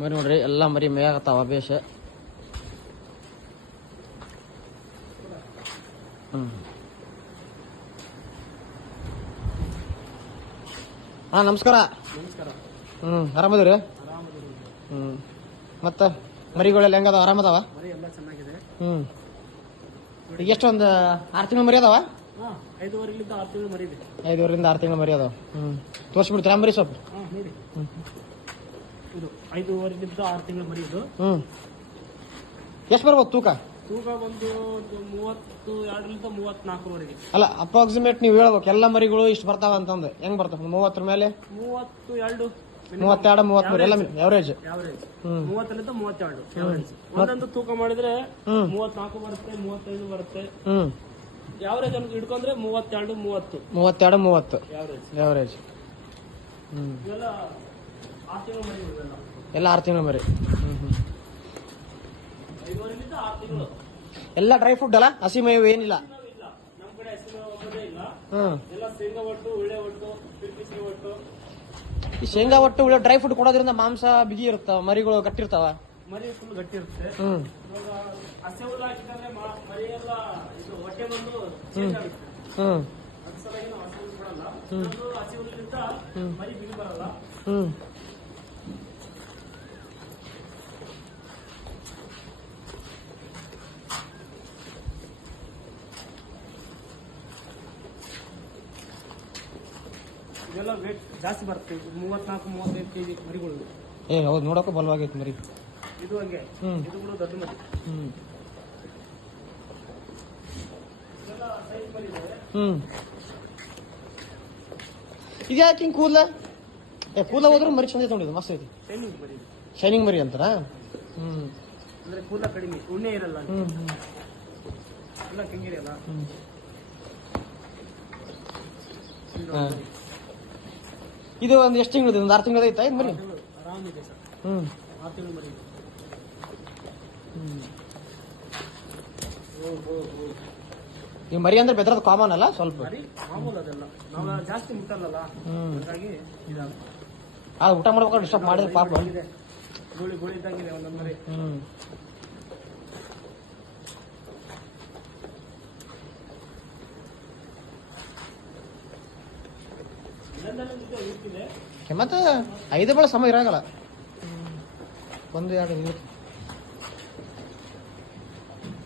ಮರಿ ನೋಡ್ರಿ ಎಲ್ಲ ಮರಿ ಮೇಯಾಗತ್ತಾವ ಬೇಷ. ಹಾ ನಮಸ್ಕಾರ. ಆರಾಮದಿರಿ? ಮತ್ತ ಮರಿಗಳೆಲ್ಲ ಹೆಂಗದಾವ? ಆರಾಮದಾವ? ಈಗ ಎಷ್ಟು ಒಂದು 6 ತಿಂಗಳು ಮರಿ ಅದಾವ? 5 6 ತಿಂಗಳು ಮರಿ ಇದೆ. 5 6 ತಿಂಗಳು ಮರಿ ಅದಾವ. ತೋರಿಸ್ಬಿಡ್ತೀರಾ ಮರಿ ಸ್ವಲ್ಪ? ನೋಡಿ, ಇದು 5 6 ತಿಂಗಳು ಮರಿ ಇದು. ಎಷ್ಟು ಬರ್ಬೋದು ತೂಕ? ತೂಕ ಬಂದು 32 34ವರೆಗೆ. ಅಲ್ಲ ಅಪ್ರಾಕ್ಸಿಮೇಟ್ ನೀವು ಹೇಳ್ಬೇಕು ಎಲ್ಲ ಮರಿಗಳು ಇಷ್ಟು ಬರ್ತಾವ ಅಂತಂದು. ಹೆಂಗ್ ಬರ್ತಾವ? 30 ಮೇಲೆ 32 32 33 ಎಲ್ಲ ಎವರೇಜ್. 30 32 ಒಂದೊಂದು ತೂಕ ಮಾಡಿದ್ರೆ 34 ಬರುತ್ತೆ, 35 ಬರುತ್ತೆ. ಯಾವರೇಜ್ ಅಂತ ಹಿಡ್ಕೊಂಡ್ರೆ 32 30 ಎವರೇಜ್. ಇವೆಲ್ಲ 6 ತಿಂಗಳು ಮರಿ. ಎಲ್ಲ 6 ತಿಂಗಳು ಮರಿ. 5 6 ತಿಂಗಳು. ಎಲ್ಲ ಡ್ರೈ ಫುಡ್ ಅಲ್ಲ? ಹಸಿ ಮೇವು ಏನಿಲ್ಲ ನಮ್ ಕಡೆ ಹಸಿ ಮೇವು ಇಲ್ಲ. ಎಲ್ಲ ಶೇಂಗಾ ಒಟ್ಟು, ಉಳ್ಳೆ ಒಟ್ಟು, ಪಿರ್ಕಿಸಿ ಒಟ್ಟು. ಈ ಶೇಂಗಾ ಒಟ್ಟು ಉಳ್ಳೆ ಡ್ರೈ ಫುಡ್ ಕೊಡೋದ್ರಿಂದ ಮಾಂಸ ಬಿಗಿ ಇರುತ್ತಾವ, ಮರಿಗಳು ಗಟ್ಟಿರ್ತಾವ. ಮರಿ ಫುಲ್ ಗಟ್ಟಿ ಇರುತ್ತೆ. ಹಸಿ ಹುಲ್ಲು ಹಾಕಿದ್ರೆ ಮರಿ ಎಲ್ಲ ಇದು ಹೊಟ್ಟೆ ಬಂದು ಚೇಂಜ್ ಆಗುತ್ತೆ. ಅದ್ರ ಸಲುವಾಗಿ ನಾವು ಹಸಿ ಹುಲ್ಲು ಕೊಡಲ್ಲ. ಹಸಿ ಹುಲ್ಲಿಂದ ಮರಿ ಬಿಗಿ ಬರಲ್ಲ. ಇದೆಲ್ಲ ವೇಟ್ ಜಾಸ್ತಿ ಬರುತ್ತೆ. 34 35 ಕೆಜಿ ಮರಿಗಳು. ಹೌದು, ನೋಡಕ್ಕೂ ಬಲವಾಗೈತೆ ಮರಿ. ಇದು ಹಂಗೆ, ಇದು ಕೂಡ ದೊಡ್ಡ ಮರಿ. ಇದೆಲ್ಲ ಸೈಜ್ ಮರಿ ಇದೆ. ಇದ್ಯಾಕೆ ಹಿಂಗ್ ಕೂದಲ ಹೋದ್ರೂ ಮರಿ ಚಂದ ಐತೆ ನೋಡಿದ್ದು, ಮಸ್ತ್ ಐತಿ. ಶೈನಿಂಗ್ ಮರಿ, ಶೈನಿಂಗ್ ಮರಿ ಅಂತಾರ? ಅಂದ್ರೆ ಕೂದಲ ಕಡಿಮೆ, ಉಣ್ಣೆ ಇರಲ್ಲ, ಎಲ್ಲ ಕೆಂಗಿರಿ ಅಲ್ಲ. ಇದು ಒಂದು ಎಷ್ಟು ತಿಂಗಳು? ಒಂದು 6 ತಿಂಗಳು ಐತಾ ಇದು ಮರಿ? ಆರಾಮಿದೆ ಸರ್. 6 ತಿಂಗಳು ಮರಿ. ಈ ಮರಿ ಅಂದ್ರೆ ಬೆದರದ ಕಾಮನ್ ಅಲ್ಲ ಸ್ವಲ್ಪ? ಮರಿ ಮಾಮೂಲು, ಅದೆಲ್ಲ ನಾವು ಜಾಸ್ತಿ ಮುಟ್ಟಲ್ಲ, ಹಾಗಾಗಿ ಊಟ ಮಾಡ್ಬೇಕಾದ್ರೆ ಡಿಸ್ಟರ್ಬ್ ಮಾಡಿದ್ರೆ ಪಾಪ. ಗೋಳಿ ಗೋಳಿ ಇದ್ದಂಗಿದೆ ಒಂದೊಂದು ಮರಿ. ಮತ್ತೆ 5 ಬೆಳೆ ಸಮ ಇರಾಗಲ್ಲ. 1 2 3